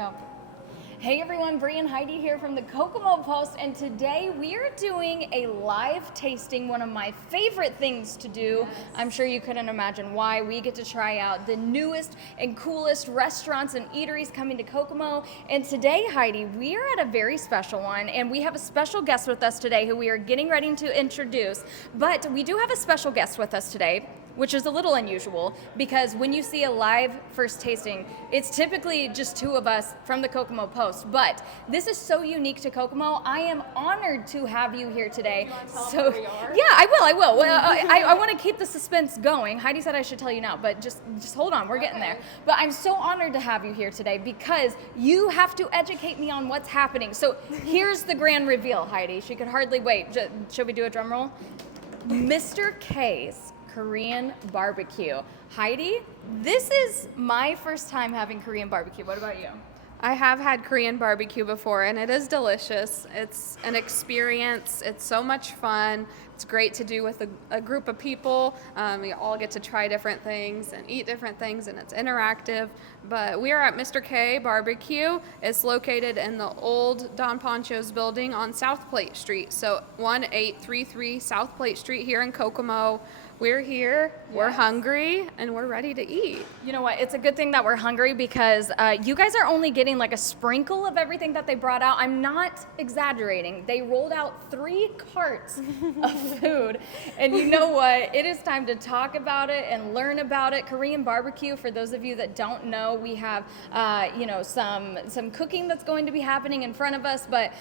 go. Hey everyone, Bree and Heidi here from the Kokomo Post, and today we are doing a live tasting, one of my favorite things to do. Yes. I'm sure you couldn't imagine why. We get to try out the newest and coolest restaurants and eateries coming to Kokomo. And today, Heidi, we are at a very special one, and we have a special guest with us today who we are getting ready to introduce. But we do have a special guest with us today, which is a little unusual because when you see a live first tasting, it's typically just two of us from the Kokomo Post. But this is so unique to Kokomo. I am honored to have you here today. You want to tell us who we are? Yeah, I will. Well, I want to keep the suspense going. Heidi said I should tell you now, but just hold on. We're getting there. But I'm so honored to have you here today because you have to educate me on what's happening. So here's the grand reveal, Heidi. She could hardly wait. Should we do a drum roll? Mr.K's Korean barbecue. Heidi, this is my first time having Korean barbecue. What about you? I have had Korean barbecue before, and it is delicious. It's an experience. It's so much fun. It's great to do with a group of people. We all get to try different things and eat different things, and it's interactive. But we are at Mr.K Barbecue. It's located in the old Don Poncho's building on South Plate Street. So 1833 South Plate Street here in Kokomo. We're here, we're hungry, and we're ready to eat. You know what? It's a good thing that we're hungry because you guys are only getting like a sprinkle of everything that they brought out. I'm not exaggerating. They rolled out 3 carts of food. And you know what? It is time to talk about it and learn about it. Korean barbecue, for those of you that don't know, we have some cooking that's going to be happening in front of us, but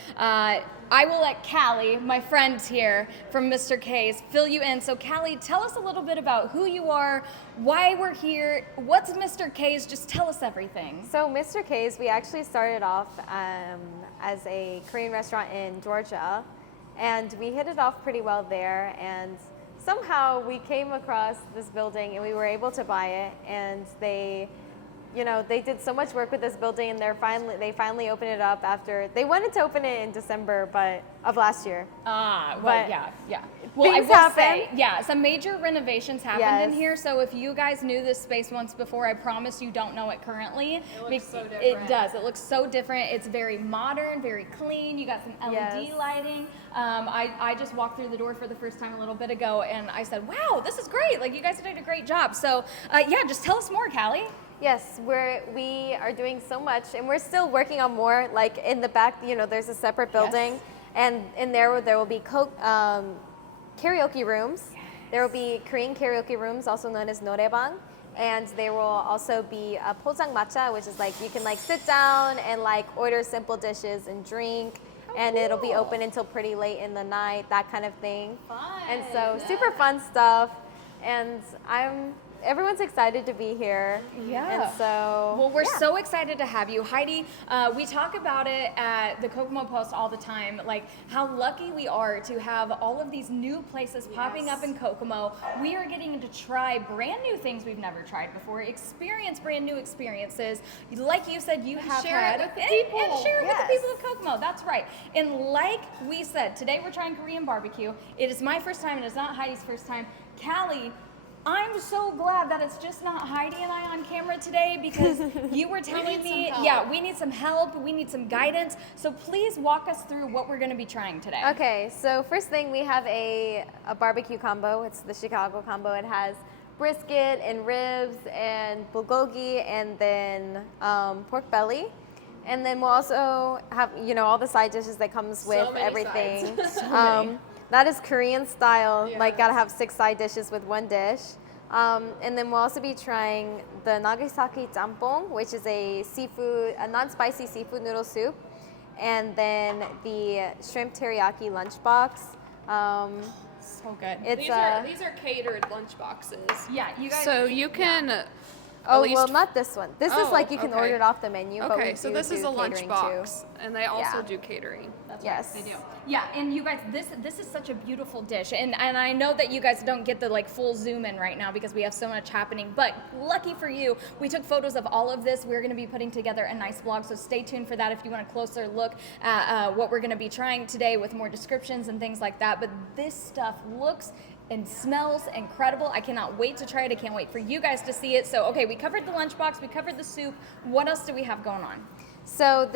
I will let Callie, my friend here from Mr. K's, fill you in. So Callie, tell us a little bit about who you are, why we're here, what's Mr. K's, just tell us everything. So Mr. K's, we actually started off as a Korean restaurant in Georgia, and we hit it off pretty well there, and somehow we came across this building and we were able to buy it, and they did so much work with this building, and they finally opened it up after they wanted to open it in December of last year. Yeah. Well, I will say, some major renovations happened in here. So if you guys knew this space once before, I promise you don't know it currently. It looks so different. It does. It looks so different. It's very modern, very clean. You got some LED lighting. I just walked through the door for the first time a little bit ago, and I said, "Wow, this is great! Like you guys did a great job." So just tell us more, Callie. Yes, we are doing so much, and we're still working on more. Like in the back, there's a separate building, and in there will be karaoke rooms. Yes. There will be Korean karaoke rooms, also known as noraebang, and there will also be a 포장마차, which is like you can sit down and order simple dishes and drink. And it'll be open until pretty late in the night, that kind of thing. Fun. And so super fun stuff, and everyone's excited to be here. Yeah. And so, well, we're so excited to have you. Heidi, we talk about it at the Kokomo Post all the time, like how lucky we are to have all of these new places popping up in Kokomo. We are getting to try brand new things we've never tried before, experience brand new experiences. Like you said, you have had. And share it with the people of Kokomo. That's right. And like we said, today we're trying Korean barbecue. It is my first time, and it's not Heidi's first time. Callie, I'm so glad that it's just not Heidi and I on camera today because you were telling me, we need some help, we need some guidance. So please walk us through what we're going to be trying today. Okay, so first thing, we have a barbecue combo. It's the Chicago combo. It has brisket and ribs and bulgogi and then pork belly. And then we'll also have, all the side dishes that comes with everything. That is Korean style, gotta have 6 side dishes with 1 dish. And then we'll also be trying the Nagasaki jampong, which is a non-spicy seafood noodle soup. And then the shrimp teriyaki lunchbox. So good. These are catered lunch boxes. Yeah, you guys. So you can. Not this one. This is you can order it off the menu. Okay, but so this is a lunch box, and they also do catering. That's yes, right, they do. Yeah, and you guys, this is such a beautiful dish, and I know that you guys don't get the full zoom in right now because we have so much happening. But lucky for you, we took photos of all of this. We're going to be putting together a nice vlog, so stay tuned for that if you want a closer look at what we're going to be trying today with more descriptions and things like that. But this stuff looks and smells incredible. I cannot wait to try it. I can't wait for you guys to see it. So, okay, we covered the lunchbox, we covered the soup. What else do we have going on? So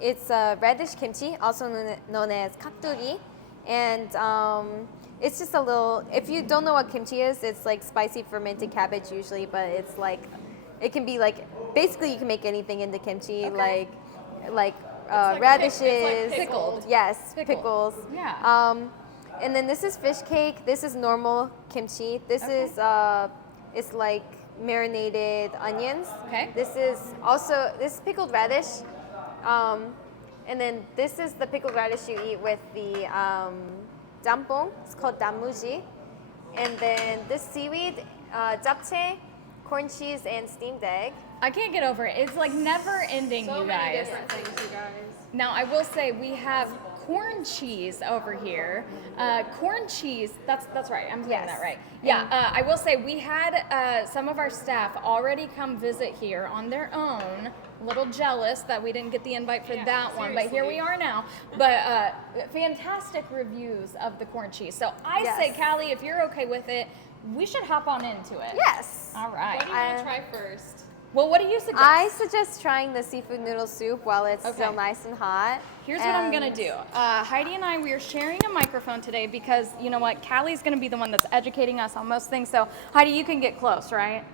it's radish kimchi, also known as kakdugi, and it's just a little. If you don't know what kimchi is, it's like spicy fermented cabbage usually, but it's like it can be like basically you can make anything into kimchi, Okay. like radishes, it's like pickled. yes, Pickled. pickles. Yeah. And then this is fish cake. This is normal kimchi. This Okay. is it's like marinated onions. Okay. This is pickled radish. And then this is the pickled radish you eat with the jampong. It's called damuji. And then this seaweed, japchae, corn cheese, and steamed egg. I can't get over it. It's like never ending, So you many guys. different things, you guys. Now, I will say we have corn cheese over here. Corn cheese, that's right. I'm saying Yes. that right. Yeah, I will say we had some of our staff already come visit here on their own. A little jealous that we didn't get the invite for Yeah, that one, but here we are now. But fantastic reviews of the corn cheese. So I Yes. say, Callie, if you're okay with it, we should hop on into it. Yes. All right. What do you want to try first? Well, what do you suggest? I suggest trying the seafood noodle soup while it's Okay. still nice and hot. Here's what I'm gonna And- do. Heidi and I, we are sharing a microphone today because you know what? Callie's gonna be the one that's educating us on most things. So Heidi, you can get close, right?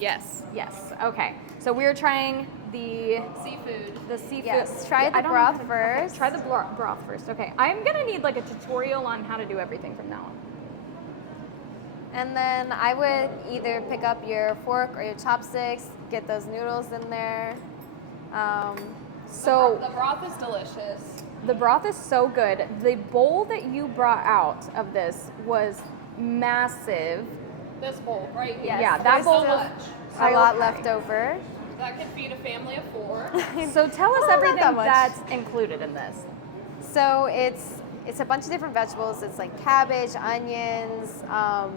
Yes. Yes. Okay. So we're trying the Seafood. seafood. Yes, try the I don't broth even- first. Okay, try the broth first. Okay. I'm gonna need like a tutorial on how to do everything from now on. And then I would either pick up your fork or your chopsticks, get those noodles in there. So The broth is delicious. the broth is so good. The bowl that you brought out of this was massive. This bowl right here. Yes, Yeah, that there's bowl still was a lot okay. left over. That could feed a family of 4. So tell us Oh, not everything that much. that's included in this. So it's a bunch of different vegetables. It's like cabbage, onions,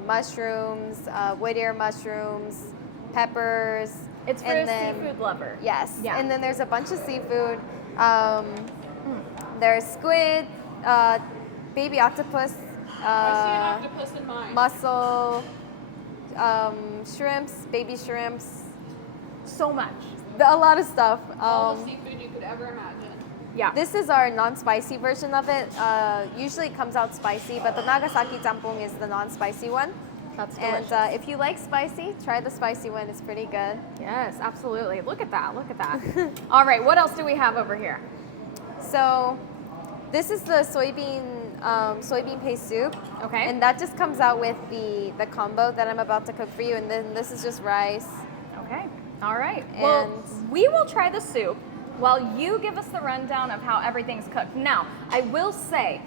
mushrooms, wood ear mushrooms, peppers. It's for and a then, seafood lover. Yes. Yeah. And then there's a bunch of seafood. There's squid, baby octopus, I see an octopus in mine. mussel, shrimps, baby shrimps, So much. a lot of stuff. All the seafood you could ever imagine. Yeah. This is our non-spicy version of it. Usually it comes out spicy, but the Nagasaki jampong is the non-spicy one. That's And delicious. if you like spicy, try the spicy one. It's pretty good. Yes, absolutely. Look at that. Look at that. All right. What else do we have over here? So this is the soybean paste soup. Okay. And that just comes out with the combo that I'm about to cook for you. And then this is just rice. Okay. All right. Well, And- we will try the soup while you give us the rundown of how everything's cooked. Now, I will say,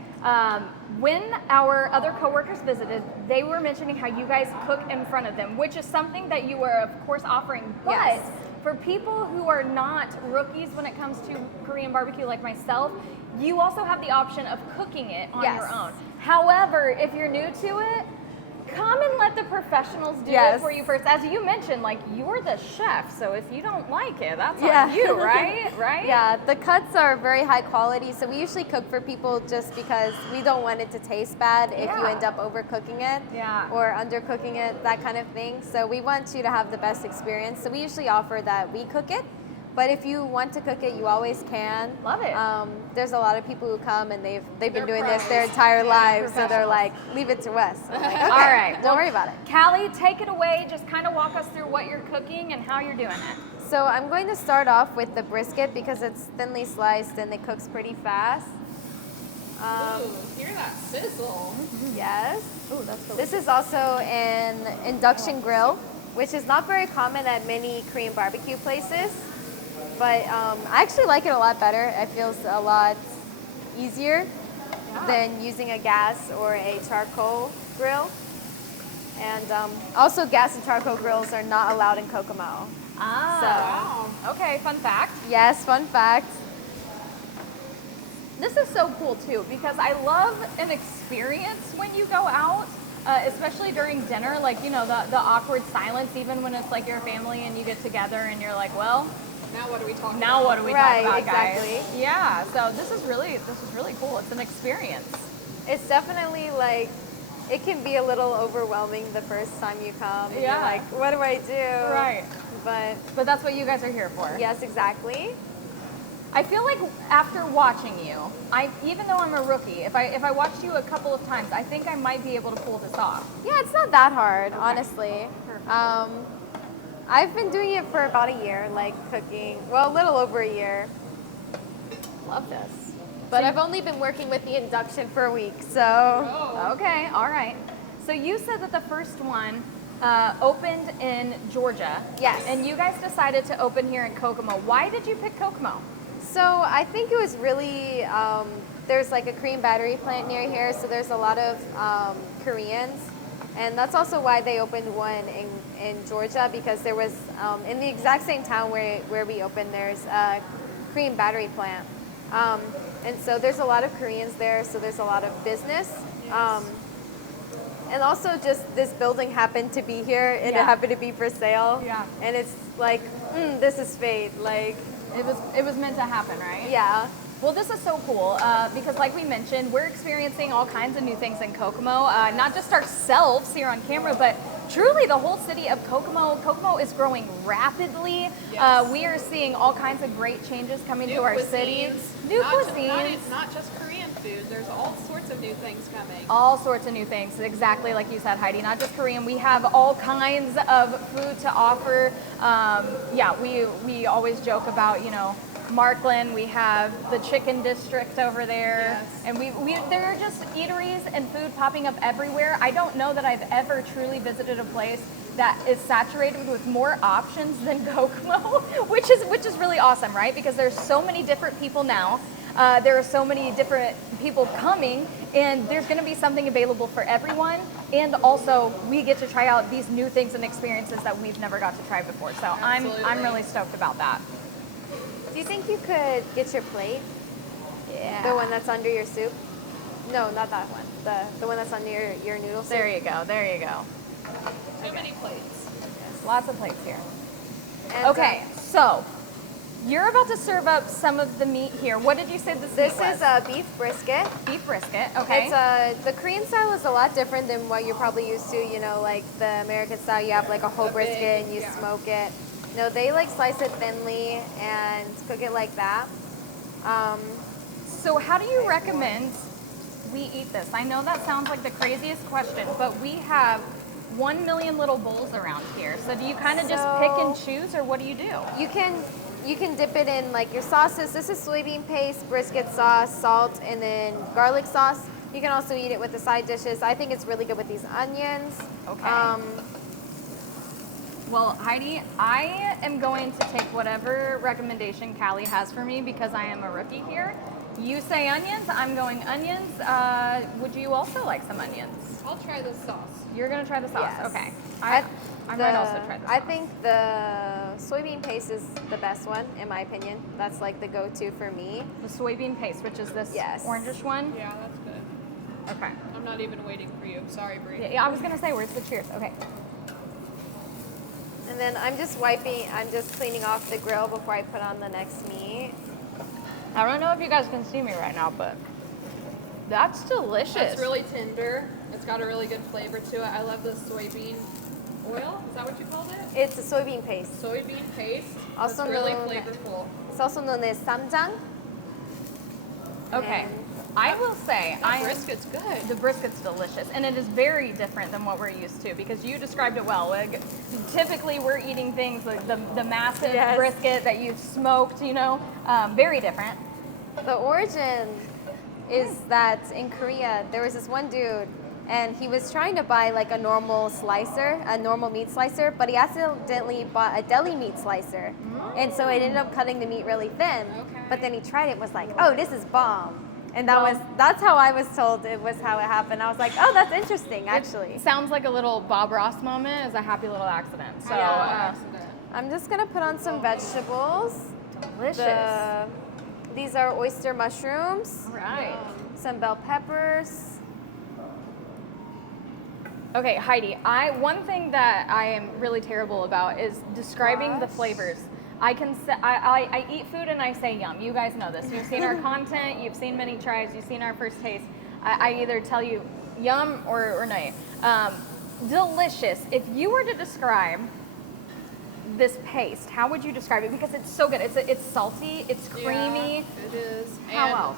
when our other coworkers visited, they were mentioning how you guys cook in front of them, which is something that you were, of course, offering. But Yes. for people who are not rookies when it comes to Korean barbecue like myself, you also have the option of cooking it on Yes. your own. However, if you're new to it, come and let the professionals do it Yes. for you first. As you mentioned, like you're the chef, so if you don't like it, that's Yeah. on you, right? Right? Yeah, the cuts are very high quality. So we usually cook for people just because we don't want it to taste bad if you Yeah. end up overcooking it Yeah. or undercooking it, that kind of thing. So we want you to have the best experience. So we usually offer that we cook it. But if you want to cook it, you always can. Love it. There's a lot of people who come and they've been They're doing this pros. their entire lives, so they're professionals. like, leave it to us. I'm like, okay, All right. don't well, worry about it. Callie, take it away. Just kind of walk us through what you're cooking and how you're doing it. So I'm going to start off with the brisket because it's thinly sliced and it cooks pretty fast. Ooh, hear that sizzle. Yes. Oh, that's delicious. This is also an induction grill, which is not very common at many Korean barbecue places. But I actually like it a lot better. It feels a lot easier than using a gas or a charcoal grill. And also gas and charcoal grills are not allowed in Kokomo. Ah. Wow. Okay, fun fact. Yes, fun fact. This is so cool too because I love an experience when you go out, especially during dinner. Like, you know, the awkward silence, even when it's like your family and you get together and you're like, well, Now what are we talking now about? what do we Right, talk about, exactly. guys? Yeah. So this is really cool. It's an experience. It's definitely like, it can be a little overwhelming the first time you come. And Yeah. You're like, what do I do? Right. But But that's what you guys are here for. yes, exactly. I feel like after watching you, even though I'm a rookie, if I watched you a couple of times, I think I might be able to pull this off. Yeah, it's not that hard, honestly. I've been doing it for about a year, like cooking. Well, a little over a year. Love this. But I've only been working with the induction for a week, so. Okay, all right. So you said that the first one opened in Georgia. Yes. And you guys decided to open here in Kokomo. Why did you pick Kokomo? So I think it was really, there's like a Korean battery plant near here, so there's a lot of Koreans. And that's also why they opened one in Georgia, because there was, in the exact same town where we opened, there's a Korean battery plant. And so there's a lot of Koreans there, so there's a lot of business. And also just this building happened to be here, and it happened to be for sale. Yeah. And it's like, this is fate. Like, It was meant to happen, right? yeah. Well, this is so cool because, like we mentioned, we're experiencing all kinds of new things in Kokomo. Not just ourselves here on camera, but truly the whole city of Kokomo. Kokomo is growing rapidly. Yes. We are seeing all kinds of great changes coming to our city. New Not cuisines. It's not just Korean food. There's all sorts of new things coming. All sorts of new things, exactly like you said, Heidi. Not just Korean. We have all kinds of food to offer. We always joke about, Markland. We have the chicken district over there, Yes. and there are just eateries and food popping up everywhere. I don't know that I've ever truly visited a place that is saturated with more options than Kokomo, which is really awesome, right? Because there's so many different people now. There are so many different people coming, and there's going to be something available for everyone. And also, we get to try out these new things and experiences that we've never got to try before. So I'm Absolutely. really stoked about that. Do you think you could get your plate? Yeah. The one that's under your soup? No, not that one. The one that's under your noodle soup. There you go. There you go. Too many plates. Lots of plates here. And, Okay, so you're about to serve up some of the meat here. What did you say this this meat was? is a beef brisket. Beef brisket. Okay. It's the Korean style is a lot different than what you're probably used to. Like the American style, you have like a whole brisket and you smoke it. No, they like slice it thinly and cook it like that. So how do you recommend we eat this? I know that sounds like the craziest question, but we have 1 million little bowls around here. So do you kind of just pick and choose, or what do you do? You can dip it in like your sauces. This is soybean paste, brisket sauce, salt, and then garlic sauce. You can also eat it with the side dishes. I think it's really good with these onions. Okay. Well, Heidi, I am going to take whatever recommendation Callie has for me because I am a rookie here. You say onions, I'm going onions. Would you also like some onions? I'll try the sauce. You're going to try the sauce? Yes. Okay. I might also try the sauce. I think the soybean paste is the best one, in my opinion. That's like the go-to for me. The soybean paste, which is this Yes. orangish one? Yeah, that's good. Okay. I'm not even waiting for you. Sorry, Bree. Yeah, I was going to say, where's the cheers? Okay. And then I'm just cleaning off the grill before I put on the next meat. I don't know if you guys can see me right now, but that's delicious. It's really tender. It's got a really good flavor to it. I love the soybean oil. Is that what you called it? It's a soybean paste. Soybean paste. Also it's really known- flavorful. It's also known as samjang. Okay. And I will say, That brisket's good. the brisket's delicious, and it is very different than what we're used to because you described it well. Like, typically, we're eating things like the massive Yes. brisket that you've smoked. Very different. The origin is that in Korea, there was this one dude, and he was trying to buy like a normal meat slicer, but he accidentally bought a deli meat slicer. And so it ended up cutting the meat really thin. Okay. But then he tried it and was like, oh, this is bomb. And that's how I was told it was how it happened. I was like, oh, that's interesting, actually. It sounds like a little Bob Ross moment. It's a happy little accident. So Accident. I'm just gonna put on some vegetables. delicious. These are oyster mushrooms, All right. some bell peppers. Okay, Heidi, one thing that I am really terrible about is describing the flavors. I eat food and I say yum. You guys know this. You've seen our content, you've seen many tries, you've seen our first taste. I either tell you yum or nay. Delicious. If you were to describe this paste? How would you describe it? Because it's so good. It's salty, it's creamy. Yeah, it is. How And else?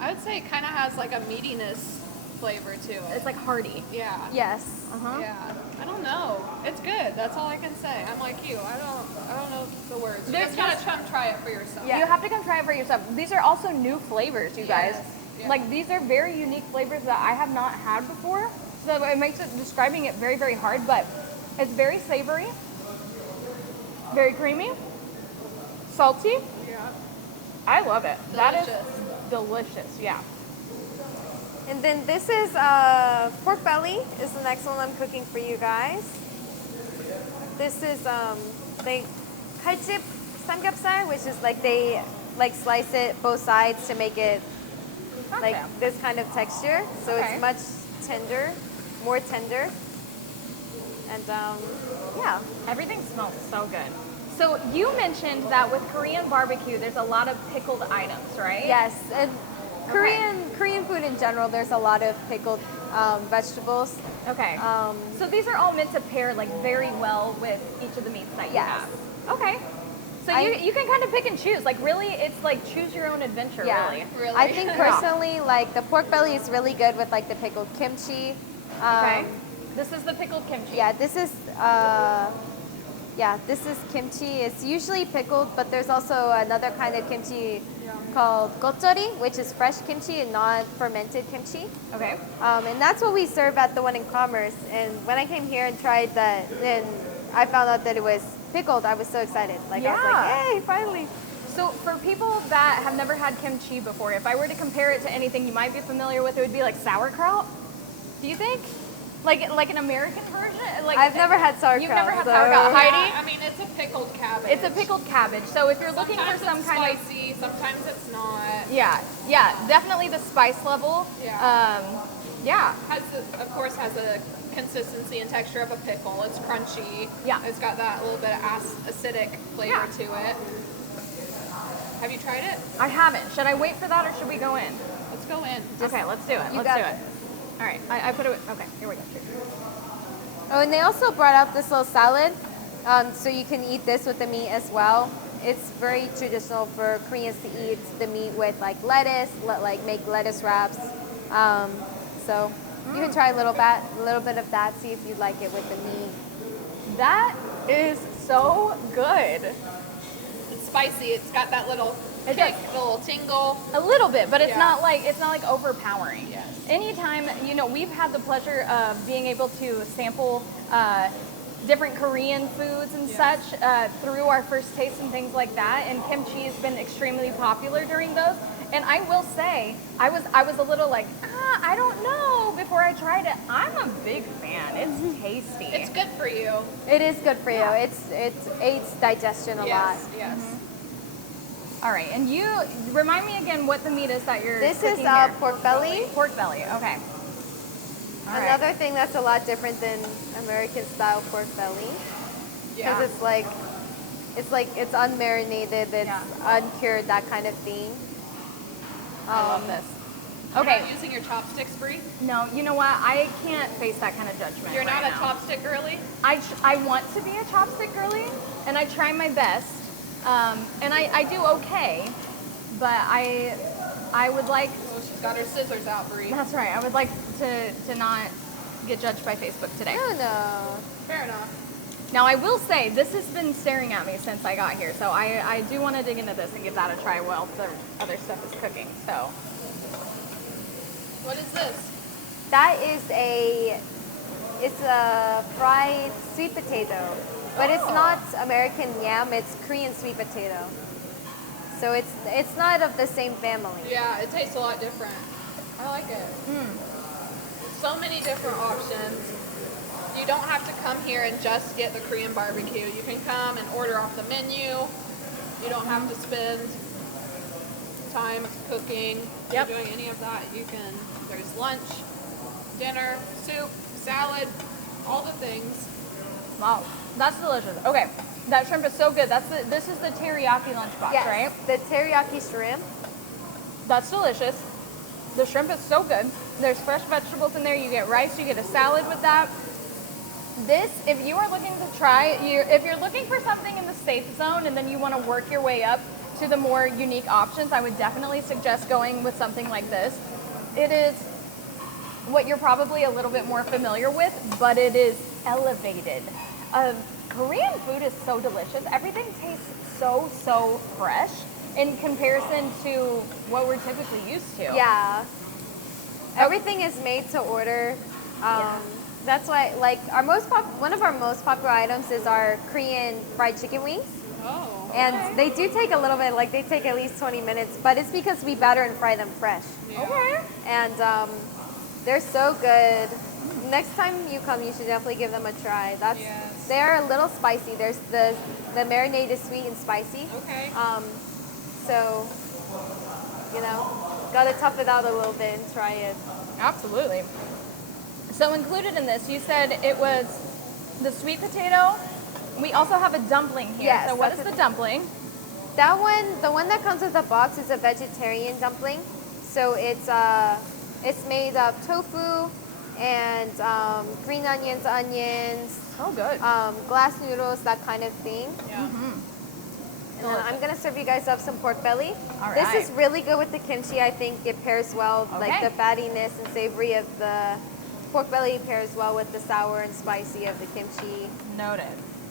I would say it kind of has like a meatiness flavor to it. It's like hearty. Yeah. Yes. Yeah. I don't know. It's good. That's all I can say. I'm like you. I don't know the words. You There's just gotta just- come try it for yourself. You have to come try it for yourself. These are also new flavors, you guys. Yes. Yeah. Like these are very unique flavors that I have not had before. So it makes it describing it very, very hard, but it's very savory, very creamy, salty. Yeah. I love it. That is Delicious. delicious. Yeah. And then this is pork belly is the next one I'm cooking for you guys. This is they kalchip samgyeopsal, which is like they like slice it both sides to make it like Okay. this kind of texture. So Okay. it's much tender, more tender. And yeah. Everything smells so good. So you mentioned that with Korean barbecue, there's a lot of pickled items, right? Yes, and Korean food in general, there's a lot of pickled vegetables. Okay. Um, So these are all meant to pair like very well with each of the meats that you Yes. have. Okay. So you can kind of pick and choose. Like really, it's like choose your own adventure. Really. Really. I think personally, like the pork belly is really good with like the pickled kimchi. Okay. This is the pickled kimchi. Yeah, this is kimchi. It's usually pickled, but there's also another kind of kimchi called gochori, which is fresh kimchi and not fermented kimchi. Okay. And that's what we serve at the one in Commerce. And when I came here and tried that, and I found out that it was pickled, I was so excited. Like I was Yeah. like, hey, finally. So for people that have never had kimchi before, if I were to compare it to anything you might be familiar with, it would be like sauerkraut. Do you think? Like an American version? Like I've never had sauerkraut. You've never had so- sauerkraut. Heidi? Yeah, I mean, it's a pickled cabbage. It's a pickled cabbage. So if you're looking for Sometimes some it's kind of spicy, sometimes it's not. yeah, definitely the spice level. Yeah. Yeah. Of course, has a consistency and texture of a pickle. It's crunchy. Yeah. It's got that little bit of acidic flavor Yeah. to it. Have you tried it? I haven't. Should I wait for that or should we go in? Let's go in. Okay, let's do it. You Let's got do it. it. All right. I put it. Okay, here we go. Oh, and they also brought out this little salad, so you can eat this with the meat as well. It's very traditional for Koreans to eat the meat with like lettuce, like make lettuce wraps. So you can try a little bit of that, see if you like it with the meat. That is so good. It's spicy. It's got that little It kick, does. the little tingle. A little bit, but it's Yeah. not like overpowering. Yes. Anytime, we've had the pleasure of being able to sample different Korean foods and Yes. such through our first taste and things like that, and kimchi has been extremely popular during those. And I will say, I was a little like, I don't know before I tried it. I'm a big fan. It's tasty. It's good for you. It is good for you. Yeah. It aids digestion a lot. Yes. All right, and you remind me again what the meat is that you're This is cooking here. pork belly. Pork belly. Okay. All right. Another thing that's a lot different than American style pork belly, because Yeah. it's unmarinated, it's Yeah. uncured, that kind of thing. I love this. You're Okay. not using your chopsticks, Bree? No, you know what? I can't face that kind of judgment. You're right not a now. chopstick girly? I want to be a chopstick girly, and I try my best, and I do okay, but I would like. Oh, she's got her scissors out, Bree. That's right. I would like to not get judged by Facebook today. No. Fair enough. Now I will say this has been staring at me since I got here, so I do want to dig into this and give that a try while the other stuff is cooking. So What is this? That is it's a fried sweet potato, but it's Oh. not American yam, it's Korean sweet potato. So it's not of the same family. Yeah, it tastes a lot different. I like it. So many different options. You don't have to come here and just get the Korean barbecue. You can come and order off the menu. You don't have to spend time cooking Yep. or doing any of that. You can, there's lunch, dinner, soup, salad, all the things. wow, that's delicious. Okay, that shrimp is so good. This is the teriyaki lunchbox, Yes, right? the teriyaki shrimp. That's delicious. The shrimp is so good. There's fresh vegetables in there. You get rice. You get a salad with that. This, if you are looking to try, if you're looking for something in the safe zone and then you want to work your way up to the more unique options, I would definitely suggest going with something like this. It is what you're probably a little bit more familiar with, but it is elevated. Korean food is so delicious. Everything tastes so fresh in comparison to what we're typically used to. Yeah. Everything is made to order. That's why, like, one of our most popular items is our Korean fried chicken wings. Oh. And they do take a little bit, like they take at least 20 minutes, but it's because we batter and fry them fresh. Yeah. Okay. And they're so good. Next time you come, you should definitely give them a try. Yes. They're a little spicy. There's the marinade is sweet and spicy. Okay. So, you know, gotta tough it out a little bit and try it. Absolutely. So included in this, you said it was the sweet potato. We also have a dumpling here. Yes, So what is that's the dumpling? That one, the one that comes with the box, is a vegetarian dumpling. So it's made of tofu and green onions, Oh, good. glass noodles, that kind of thing. Yeah. And then I'm gonna serve you guys up some pork belly. All This right. is really good with the kimchi. I think it pairs well, like Okay. the fattiness and savory of the pork belly pairs well with the sour and spicy of the kimchi. Noted.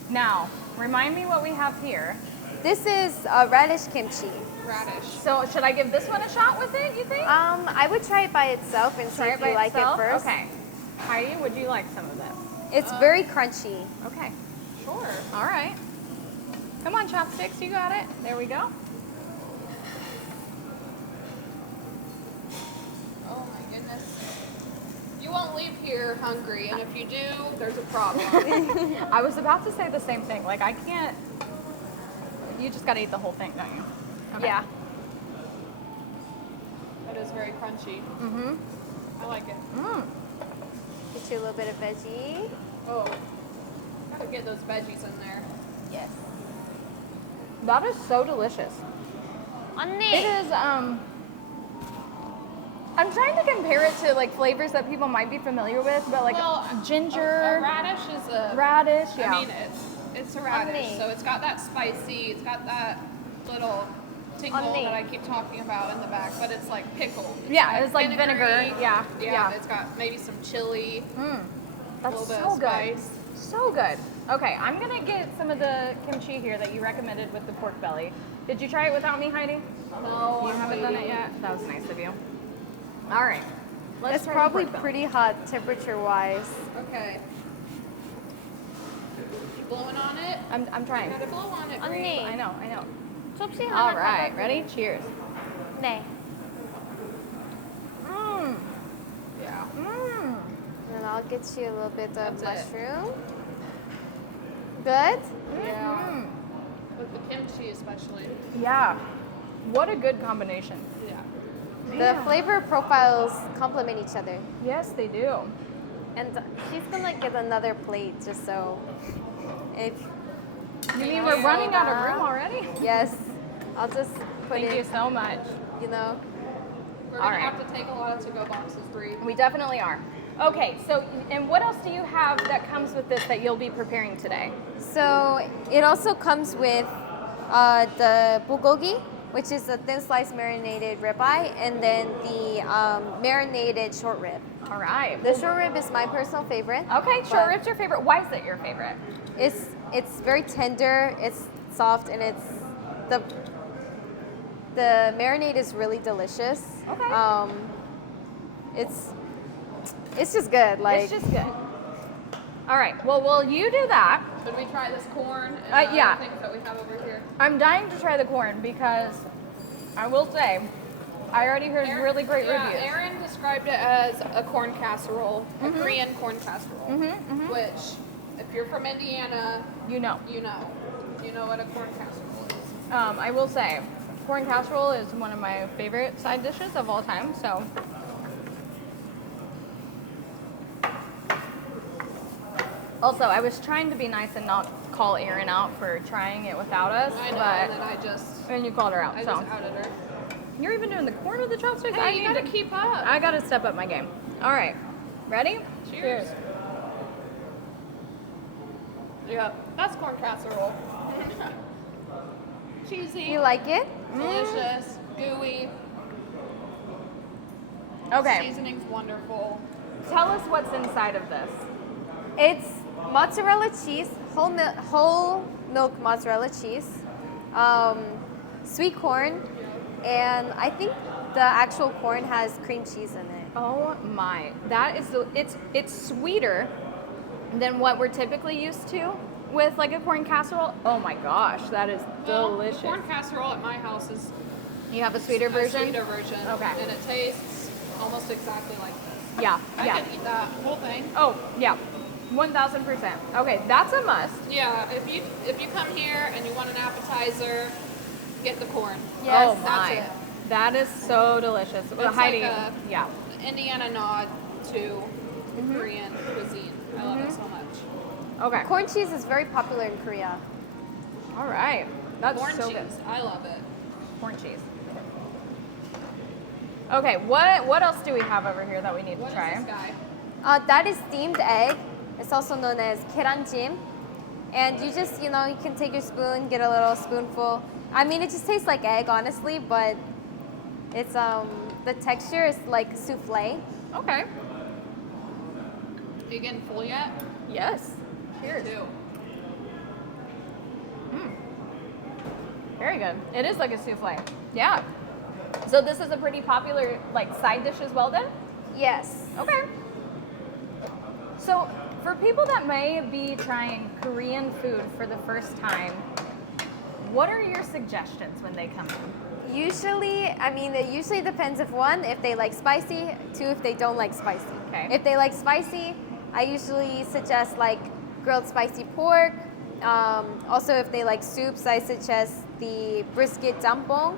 Now, remind me what we have here. This is radish kimchi. Radish. So should I give this one a shot with it, you think? I would try it by itself and see Try if it by you like itself? it first. Okay. Heidi, would you like some of this? It's very crunchy. Okay. Sure. All right. Come on, chopsticks, you got it. There we go. Oh my goodness. You won't leave here hungry, and if you do, there's a problem. I was about to say the same thing. Like, I can't. You just got to eat the whole thing, don't you? Okay. Yeah. That is very crunchy. Mm-hmm. I like it. Mm. Get you a little bit of veggie. Oh, gotta get those veggies in there. Yes. That is so delicious. It is, I'm trying to compare it to like flavors that people might be familiar with, but like Well, ginger, A radish is a radish, yeah. I mean, it's a radish, Onion. so it's got that spicy. It's got that little tingle Onion. that I keep talking about in the back, but it's like pickled. Yeah, it's like vinegar, vinegary. yeah, yeah. yeah. It's got maybe some chili, That's a little bit so of good. spice. So good. Okay, I'm gonna get some of the kimchi here that you recommended with the pork belly. Did you try it without me, Heidi? No, You I'm haven't done it waiting. yet? That was nice of you. All right. Let's It's try the probably pork belly. pretty hot temperature-wise. Okay. You blowing on it? I'm trying. You gotta blow on it. Onion. Bree. I know. All All right, ready? Cheers. Nay. Mmm. Yeah. Mmm. And I'll get you a little bit of That's it. mushroom. Good? Yeah. With the kimchi especially. Yeah. What a good combination. Yeah. The flavor profiles complement each other. Yes, they do. And she's gonna get another plate just so if You mean we're running out of room already? yes, I'll just put Thank you it, so much. you know. We're All gonna right. have to take a lot of to-go boxes, Bree. We definitely are. Okay, so and what else do you have that comes with this that you'll be preparing today? So it also comes with the bulgogi, which is a thin slice marinated ribeye, and then the marinated short rib. All right. The short rib is my personal favorite. Okay, short but rib's your favorite. Why is it your favorite? It's very tender. It's soft, and it's the marinade is really delicious. Okay. It's just good. Like It's just good. All right. Well, will you do that? Should we try this corn and Yeah. other things that we have over here? I'm dying to try the corn because I will say I already heard really great reviews. Aaron described it as a corn casserole, a Korean corn casserole, which, if you're from Indiana, You know. you know what a corn casserole is. I will say corn casserole is one of my favorite side dishes of all time. So. Also, I was trying to be nice and not call Erin out for trying it without us, I know, but and then and you called her out. I so just outed her. you're even doing the corn with the chopsticks. Hey, I you need gotta to keep up. I gotta step up my game. All right, ready? Cheers. Yeah, that's corn casserole. Cheesy, You like it? delicious, gooey. Okay, Seasoning's wonderful. tell us what's inside of this. It's mozzarella cheese, whole milk mozzarella cheese, sweet corn, and I think the actual corn has cream cheese in it. Oh my, that is it's sweeter than what we're typically used to with like a corn casserole. Oh my gosh, that is delicious. The corn casserole at my house is You have a sweeter version? A sweeter version. Okay. And it tastes almost exactly like this. Yeah, I yeah. could eat that whole thing. Oh, yeah. 1000%. Okay, that's a must. Yeah, if you come here and you want an appetizer, get the corn. Yes. Oh That's my. it. That is so delicious. Well, It's Heidi, like a- yeah. Indiana nod to Korean cuisine. I love it so much. Okay. Corn cheese is very popular in Korea. All right. That's Corn so cheese. good. I love it. Corn cheese. Okay, what else do we have over here that we need What to try? is this guy? That is steamed egg. It's also known as keranjim. And you just, you can take your spoon, get a little spoonful. I mean, it just tastes like egg, honestly, but it's the texture is like souffle. Okay. You getting full yet? Yes. Cheers. Too. Very good. It is like a souffle. Yeah. So this is a pretty popular like side dish as well then? Yes. Okay. So for people that may be trying Korean food for the first time, what are your suggestions when they come in? Usually, I mean, it usually depends if they like spicy, two, if they don't like spicy. Okay. If they like spicy, I usually suggest like grilled spicy pork. Also, if they like soups, I suggest the brisket jampong.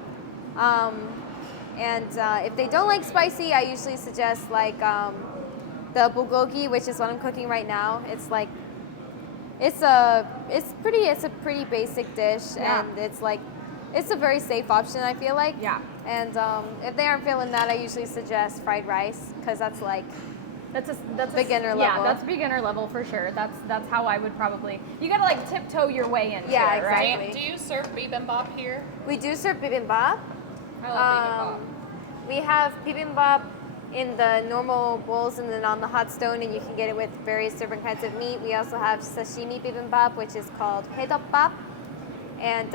And if they don't like spicy, I usually suggest like the bulgogi, which is what I'm cooking right now. It's like it's a pretty basic dish, Yeah. and it's a very safe option, I feel like. Yeah. And if they aren't feeling that, I usually suggest fried rice because that's like That's Beginner Yeah, level. that's beginner level for sure. That's how I would probably. You gotta like tiptoe your way into Yeah, it, right? exactly. Do you serve bibimbap here? we do serve bibimbap. I love We have bibimbap in the normal bowls and then on the hot stone, and you can get it with various different kinds of meat. We also have sashimi bibimbap, which is called haedeopbap, and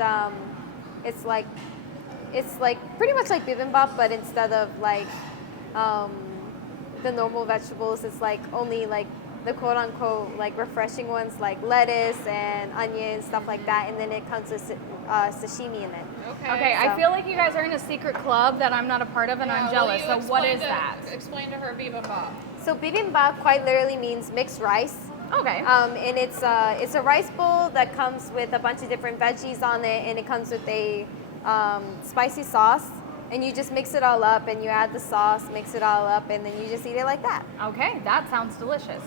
it's like pretty much like bibimbap, but instead of like the normal vegetables, it's like only like the quote unquote like refreshing ones like lettuce and onions, stuff like that, and then it comes with sashimi in it. bibimbap. Okay, I So- feel like you guys are in a secret club that I'm not a part of, and I'm jealous. So what is that? Explain to her bibimbap. So bibimbap quite literally means mixed rice. Okay. And it's a rice bowl that comes with a bunch of different veggies on it, and it comes with a spicy sauce. And you just mix it all up, and you add the sauce, mix it all up, and then you just eat it like that. Okay, that sounds delicious.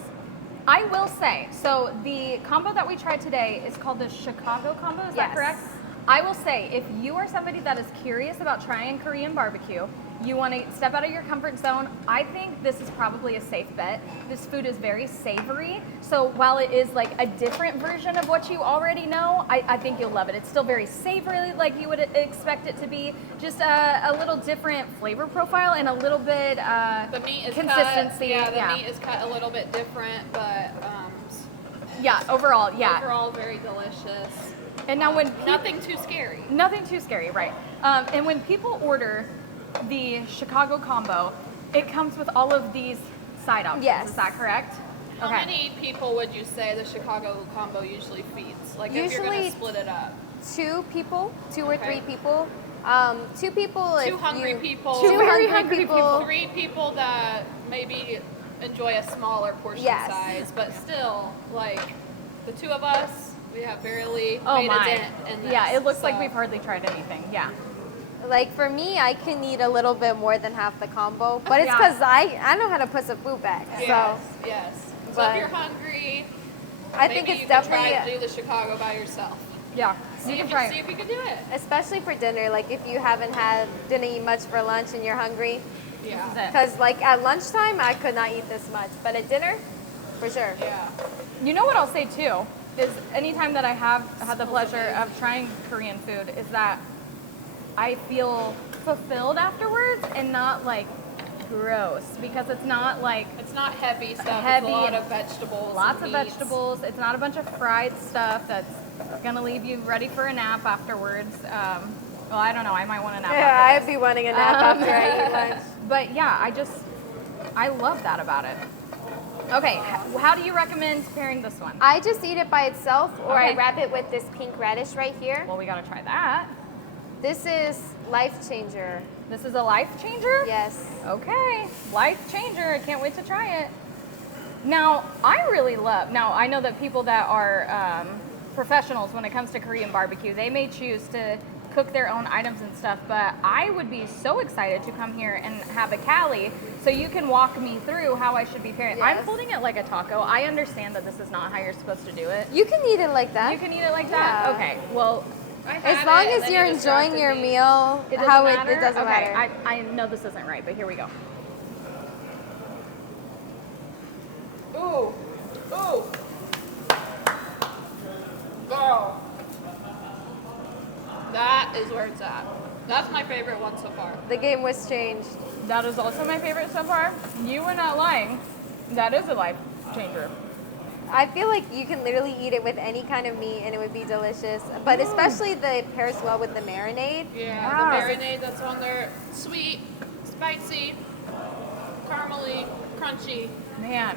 I will say, so the combo that we tried today is called the Chicago combo, is that Yes. correct? I will say, if you are somebody that is curious about trying Korean barbecue, you want to step out of your comfort zone, I think this is probably a safe bet. This food is very savory, so while it is like a different version of what you already know, I think you'll love it. It's still very savory like you would expect it to be, just a little different flavor profile and a little bit The meat is consistency. cut. Yeah, the meat is cut a little bit different, but Yeah, overall, yeah. overall very delicious. And now when Nothing too scary. nothing too scary, right? And when people order the Chicago combo, it comes with all of these side options. Yes. Is that correct? How many people would you say the Chicago combo usually feeds? Like if you're Usually- gonna split it up. 2 people, 2 or Okay. 3 people. 2 people if Two hungry you, people. Two Two very hungry people. 3 people that maybe enjoy a smaller portion Yes. size, but still, like the 2 of us, we have barely Oh made my. a dent in this. Yeah, it looks like so- we've hardly tried anything. Yeah. Like for me, I can eat a little bit more than half the combo, but it's Yeah. because I know how to put some food back. Yes, So yes. So but- if you're hungry, I think maybe it's you definitely, can try to do the Chicago by yourself. Yeah. See You can if, try see it. if you can do it. especially for dinner. Like if you didn't eat much for lunch and you're hungry, Yeah. This is it. because like at lunchtime I could not eat this much, but at dinner, for sure. Yeah. You know what I'll say too? is anytime that I have had the pleasure of trying Korean food is that I feel fulfilled afterwards and not like gross, because it's not like It's not heavy stuff. Heavy It's a lot and of vegetables. lots and of meats. vegetables. It's not a bunch of fried stuff that's gonna leave you ready for a nap afterwards. Well, I don't know. I might want a nap. Yeah, after I'd this. be wanting a nap after I eat lunch. But yeah, I love that about it. Okay, how do you recommend pairing this one? I just eat it by itself, or I Okay. wrap it with this pink radish right here. Well, we gotta try that. This is life changer. This is a life changer? Yes. Okay, life changer. I can't wait to try it. Now, I really love, now I know that people that are professionals when it comes to Korean barbecue, they may choose to cook their own items and stuff, but I would be so excited to come here and have a Cali so you can walk me through how I should be pairing. Yes. I'm holding it like a taco. I understand that this is not how you're supposed to do it. You can eat it like that. You can eat it like that? Yeah. Okay, well, I As had long it, and as then you're you enjoying distracted your me. meal, it doesn't how matter? it doesn't Okay, matter. I know this isn't right, but here we go. Ooh. Ooh. Girl. That is where it's at. That's my favorite one so far. The game was changed. That is also my favorite so far. You were not lying. That is a life changer. I feel like you can literally eat it with any kind of meat and it would be delicious. But especially the pairs well with the marinade. Yeah, Yes. the marinade that's on there, sweet, spicy, caramely, crunchy. Man,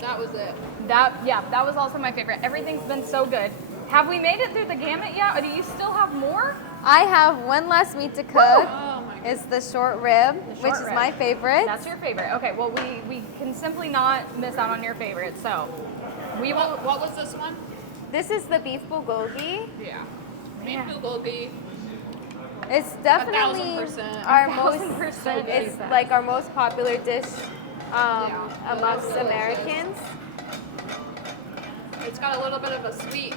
That was it. that was also my favorite. Everything's been so good. Have we made it through the gamut yet, or do you still have more? I have one last meat to cook. Oh my god. It's the short rib, The which short is rib. my favorite. That's your favorite. Okay, well we can simply not miss out on your favorite. So we will. What was this one? This is the beef bulgogi. Yeah. Beef Yeah. bulgogi. It's definitely 1000%. our 1000%. it's like our most popular dish Yeah. amongst Delicious. Americans. It's got a little bit of a sweet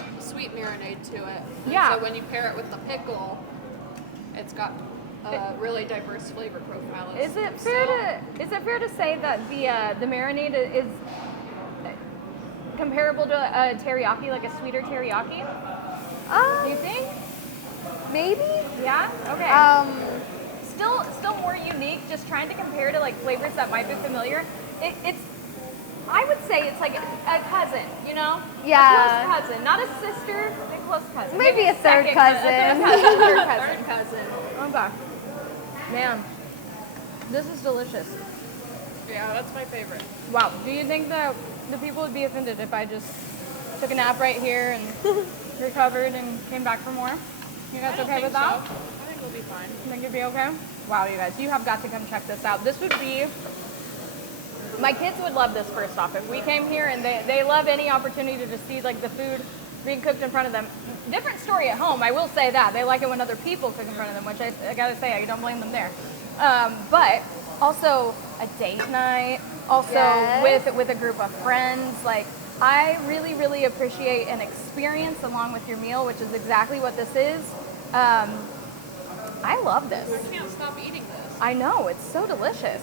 marinade to it. And Yeah. So when you pair it with the pickle, it's got a really diverse flavor profile. Is it fair to say that the marinade is comparable to a teriyaki, like a sweeter teriyaki? Do you think? Maybe. Yeah. Okay. Still more unique. Just trying to compare to like flavors that might be familiar. It's. I would say it's like a cousin, you know? Yeah. A close cousin, not a sister, a close cousin. Maybe a third second cousin. A third cousin. Third cousin. Oh gosh. Man, this is delicious. Yeah, that's my favorite. Wow. Do you think that the people would be offended if I just took a nap right here and recovered and came back for more? You guys I don't okay think with that? so. I think we'll be fine. You think you'd be okay? Wow, you guys, you have got to come check this out. This would be, my kids would love this first off. If we came here and they love any opportunity to just see like the food being cooked in front of them. Different story at home, I will say that. They like it when other people cook in front of them, which I gotta say, I don't blame them there. But also a date night, also Yes. with a group of friends, like I really, really appreciate an experience along with your meal, which is exactly what this is. I love this. I can't stop eating this. I know, it's so delicious.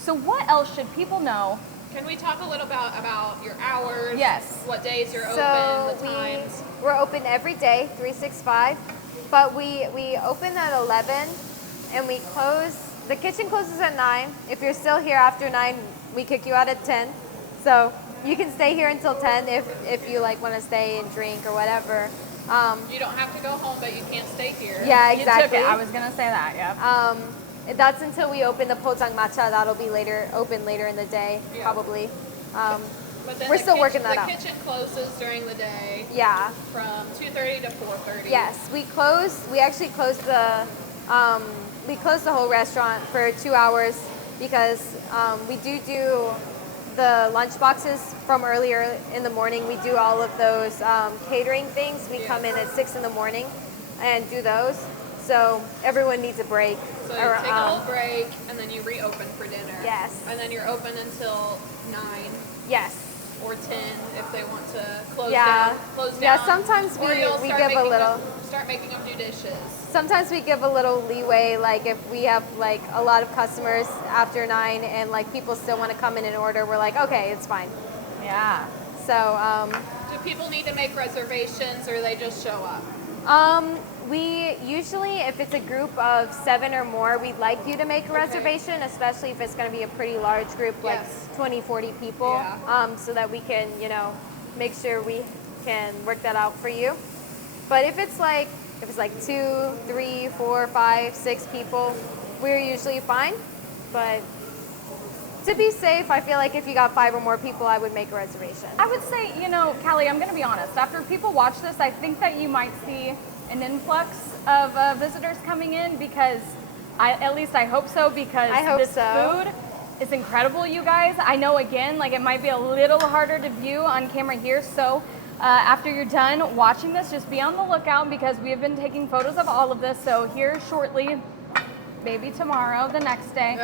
So what else should people know? Can we talk a little about your hours? Yes. What days you're So open, the times? we're open every day, 365, but we open at 11 and we close. The kitchen closes at 9. If you're still here after 9, we kick you out at 10. So you can stay here until 10 if you like want to stay and drink or whatever. You don't have to go home, but you can't stay here. Yeah, You exactly. took it. I was gonna say that, yeah. That's until we open the Pojang Matcha. That'll be open later in the day, Yeah. probably. But then We're the still kitchen, working that the out. kitchen closes during the day Yeah. from 2:30 to 4:30. Yes, we actually closed the whole restaurant for 2 hours because we do the lunch boxes from earlier in the morning. We do all of those catering things. We come in at 6 in the morning and do those. So everyone needs a break. So you take a little break, and then you reopen for dinner. Yes. And then you're open until 9 Yes. or 10 if they want to close Yeah. down. Close Yeah, down. sometimes Or we you'll give start a making little. up- start making up new dishes. Sometimes we give a little leeway, like if we have like a lot of customers after 9 and like people still want to come in and order, we're like, okay, it's fine. Yeah. So To people need to make reservations or they just show up? We usually, if it's a group of 7 or more, we'd like you to make a reservation, especially if it's going to be a pretty large group, like 20, 40 people, Yeah. so that we can, make sure we can work that out for you. But if it's like 2, 3, 4, 5, 6 people, we're usually fine. But to be safe, I feel like if you got 5 or more people, I would make a reservation. I would say, Callie, I'm going to be honest. After people watch this, I think that you might see an influx of visitors coming in because at least I hope so, because I hope this so. food is incredible, you guys. I know, again, like it might be a little harder to view on camera here, so after you're done watching this, just be on the lookout because we have been taking photos of all of this. So here shortly, maybe tomorrow, the next day,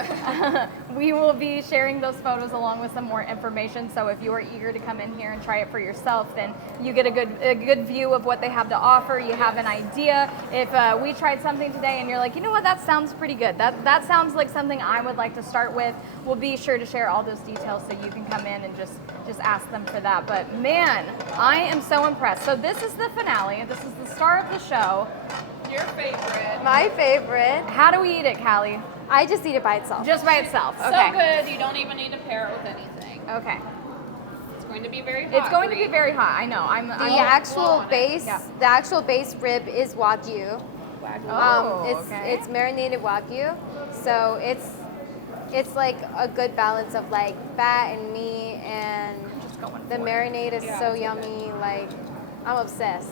we will be sharing those photos along with some more information. So if you are eager to come in here and try it for yourself, then you get a good view of what they have to offer. You have an idea. If we tried something today and you're like, you know what, that sounds pretty good. That sounds like something I would like to start with. We'll be sure to share all those details so you can come in and just ask them for that. But man, I am so impressed. So this is the finale. This is the star of the show. Your favorite. My favorite. How do we eat it, Callie? I just eat it by itself. Just by itself. Okay. So good, you don't even need to pair it with anything. Okay. It's going to be very hot. It's going to be Bree. very hot. I know. I'm The actual on it. base, Yeah. the actual base rib is Wagyu. Oh, okay. It's marinated Wagyu, so it's like a good balance of like fat and meat, and just going the for it. marinade is Yeah, so it's yummy. Like, I'm obsessed.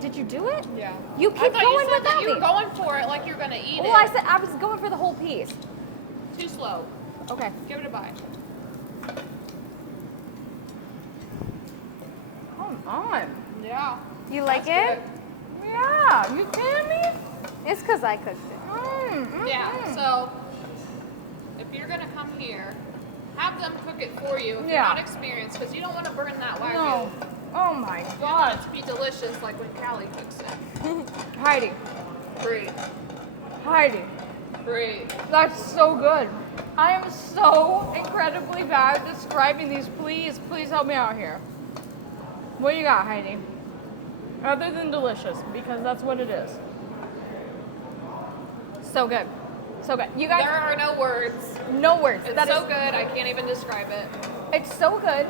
Did you do it? Yeah. You I keep thought going you said without that you me. were going for it like you're going to eat Well, it. I was going for the whole piece. Too slow. Okay. Give it a bite. Come on. Yeah. You like That's it? Yeah. You kidding me? It's because I cooked it. good. Yeah. So if you're going to come here, have them cook it for you if you're Yeah. not experienced, because you don't want to burn that Wagyu. No. Oh my You want God. it to be delicious like when Callie cooks it. Heidi. Bree. Heidi. Bree. That's so good. I am so incredibly bad at describing these. Please help me out here. What you got, Heidi? Other than delicious, because that's what it is. So good. So good. You guys, There are no words. no words. It's That so is- good, I can't even describe it. It's so good.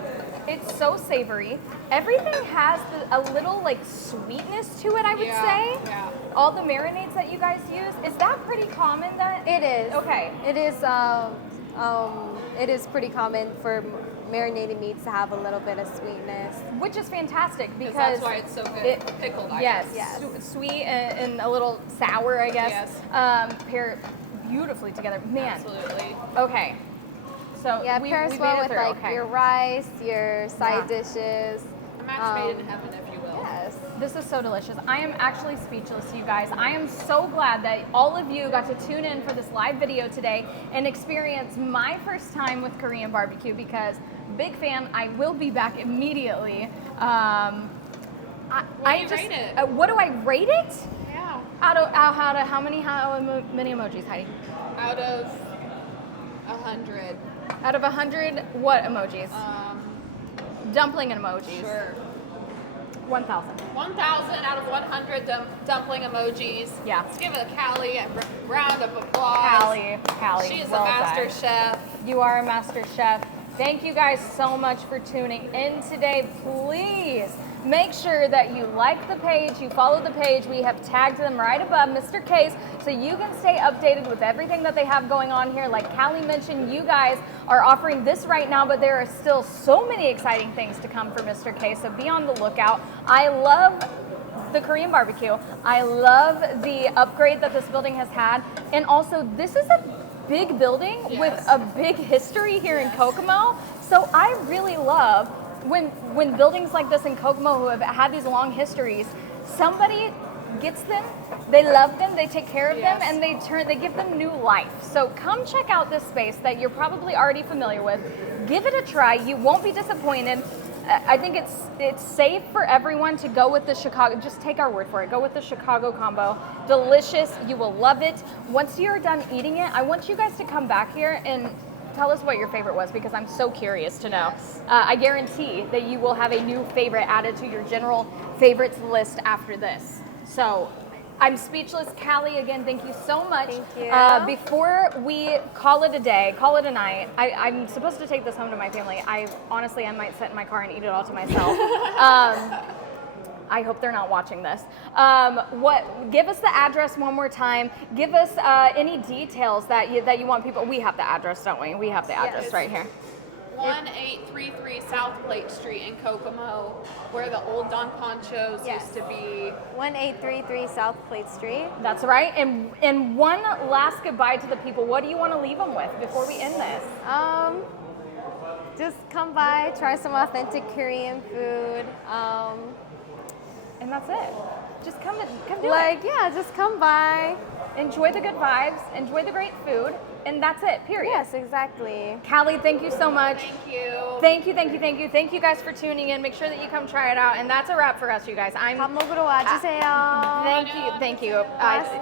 It's so savory. Everything has a little like sweetness to it, I would say. Yeah. All the marinades that you guys use, is that pretty common that? It is. Okay. It is pretty common for marinated meats to have a little bit of sweetness. Which is fantastic because Because that's why it's so good. it- Pickled, I yes, guess. Yes. sweet and a little sour, I guess. Yes. Pair beautifully together. Man. Absolutely. Okay. So Yeah, we pairs made well it with through. like Okay. your rice, your side Yeah. dishes. A match made in heaven, if you will. Yes. This is so delicious. I am actually speechless, you guys. I am so glad that all of you got to tune in for this live video today and experience my first time with Korean barbecue because big fan. I will be back immediately. What do you rate it? What do I rate it? Yeah. Out of how many emojis, Heidi? Out of 100. Out of 100, what emojis? Dumpling emojis. Sure. 1,000. 1,000 out of 100 dumpling emojis. Yeah. Let's give it a Callie a round of applause. Callie. She is well a master done. chef. You are a master chef. Thank you guys so much for tuning in today. Please make sure that you like the page, you follow the page. We have tagged them right above Mr.K's so you can stay updated with everything that they have going on here. Like Callie mentioned, you guys are offering this right now, but there are still so many exciting things to come for Mr.K, so be on the lookout. I love the Korean barbecue. I love the upgrade that this building has had. And also, this is a big building with Yes. a big history here in Kokomo. So I really love when buildings like this in Kokomo who have had these long histories, somebody gets them, they love them, they take care of them, Yes. and they give them new life. So come check out this space that you're probably already familiar with. Give it a try. You won't be disappointed. I think it's safe for everyone to go with the Chicago. Just take our word for it. Go with the Chicago combo. Delicious. You will love it. Once you're done eating it, I want you guys to come back here and tell us what your favorite was because I'm so curious to know. I guarantee that you will have a new favorite added to your general favorites list after this. So I'm speechless. Callie, again, thank you so much. Thank you. Before we call it a day, call it a night, I'm supposed to take this home to my family. Honestly, I might sit in my car and eat it all to myself. I hope they're not watching this. Give us the address one more time. Give us any details that you want people. We have the address, don't we? We have the address right here. 1833 South Plate Street in Kokomo, where the old Don Ponchos used to be. 1833 South Plate Street. That's right. And one last goodbye to the people. What do you want to leave them with before we end this? Just come by, try some authentic Korean food. And that's it. Just come do Like, yeah, just come by. it. Enjoy the good vibes. Enjoy the great food. And that's it, period. Yes, exactly. Callie, thank you so much. Thank you. Thank you, thank you, thank you. Thank you guys for tuning in. Make sure that you come try it out. And that's a wrap for us, you guys. 밥 먹으러 와주세요. Thank you, thank you.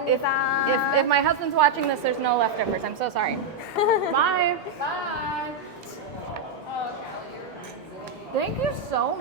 If my husband's watching this, there's no leftovers. I'm so sorry. Bye. Bye. Thank you so much.